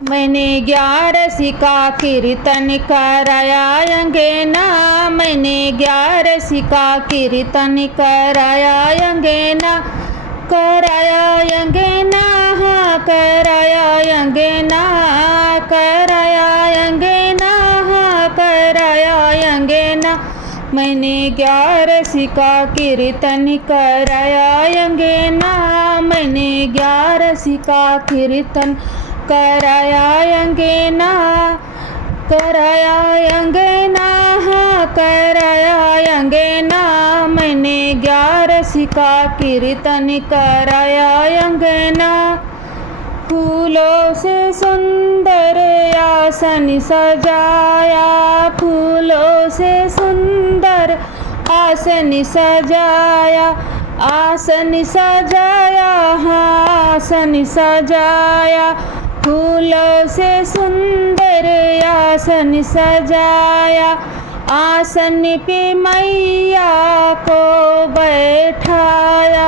मैंने 11 का कीर्तन कराया अंगना, मैंने 11 का कीर्तन कराया अंगना, कराया अंगना, हाँ कराया अंगना, कराया अंगना, हाँ कराया अंगना। मैंने 11 का कीर्तन कराया अंगना, मैंने 11 का कीर्तन कराया अंगना, कराया अंगना, हाँ कराया अंगना। मैंने 11 का कीर्तन कराया अंगना। फूलों से सुंदर आसन सजाया, फूलों से सुंदर आसन सजाया, आसन सजाया, हाँ आसन सजाया। फूलों से सुंदर आसन सजाया, आसन पे मैया को बैठाया,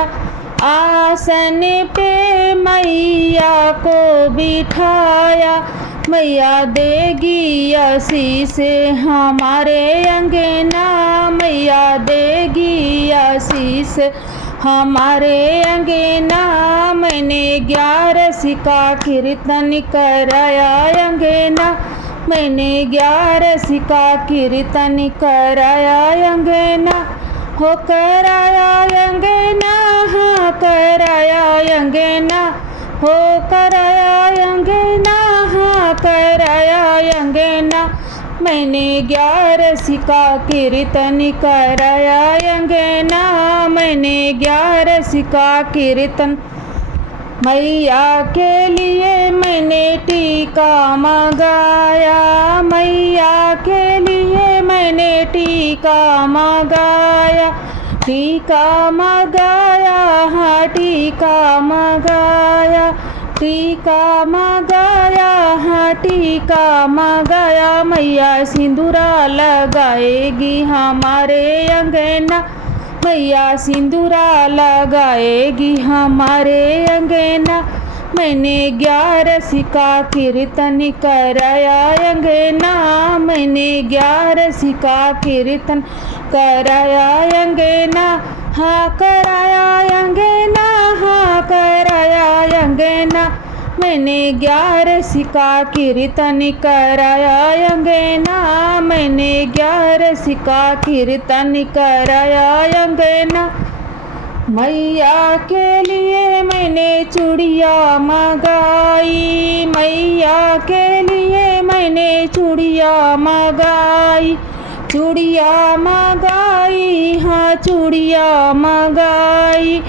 आसन पे मैया को बिठाया। मैया देगी आशीष हमारे अंगना, मैया देगी आशीष हमारे अंगना। मैंने 11 का कीर्तन कराया अंगना, मैंने 11 का कीर्तन कराया अंगना, हो कराया अंगना, हाँ कराया अंगना, हो कराया अंगना, हाँ कराया अंगना। मैंने 11 का कीर्तन कराया अंगना, मैंने 11 का कीर्तन। मैया के लिए मैंने टीका मंगाया, मैया के लिए मैंने टीका मंगाया, टीका मंगाया, हाँ टीका मंगाया, टीका मंगाया, हाँ टीका मंगाया। मैया सिंदूरा लगाएगी हमारे अंगना, मैया सिंदूरा लगाएगी हमारे अंगना। मैंने 11 का कीर्तन कराया अंगना, मैंने 11 का कीर्तन कराया अंगना, हाँ कराया अंगना, हाँ कराया अंगना। मैंने 11 का कीर्तन कराया अंगना, मैंने 11 का कीर्तन कराया अंगना। मैया के लिए मैंने चूड़िया मंगाई, मैया के लिए मैंने चूड़िया मंगाई, चूड़िया मंगाई, हाँ चूड़िया मंगाई,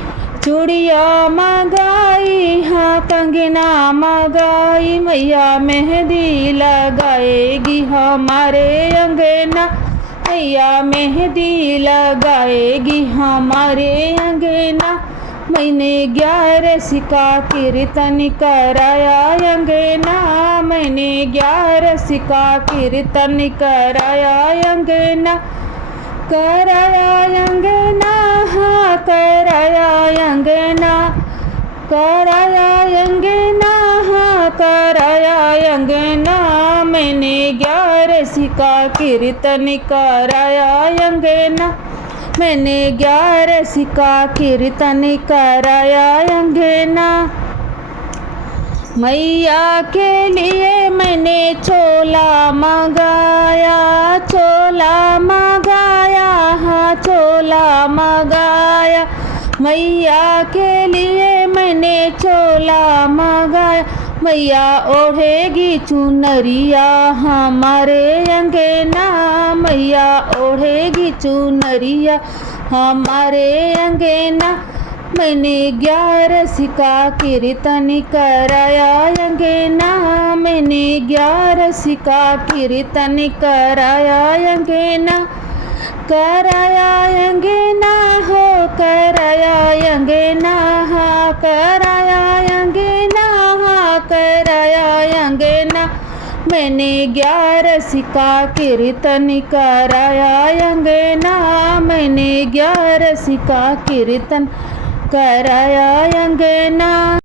चूड़िया मंगाई, हाँ कंगना मंगाई। मैया मेहंदी लगाएगी हमारे अंगना, मैया मेहंदी लगाएगी हमारे अंगना। मैंने 11 का कीर्तन कराया अंगना, मैंने 11 का कीर्तन कराया अंगना, कराया अंगना, हाँ कराया अंगना, कराया अंगना, हाँ कराया अंगना। मैंने 11 का कीर्तन कराया अंगना, मैंने 11 का कीर्तन कराया अंगना। मैया के लिए मैंने चोला मंगाया, चोला मंगाया, हाँ चोला मंगाया। मैया के लिए मैंने चोला मंगाया, मैया ओढ़ेगी चुनरिया हमारे अंगना, मैया ओढ़ेगी चुनरिया हमारे अंगना। मैंने 11 का कीर्तन कराया अंगना, मैंने 11 का कीर्तन कराया अंगना, कराया अंगना, हो कराया अंगना, हाँ कराया अंगना, हाँ कराया अंगना। मैंने 11 का कीर्तन कराया अंगना, मैंने 11 का कीर्तन कराया अंगना।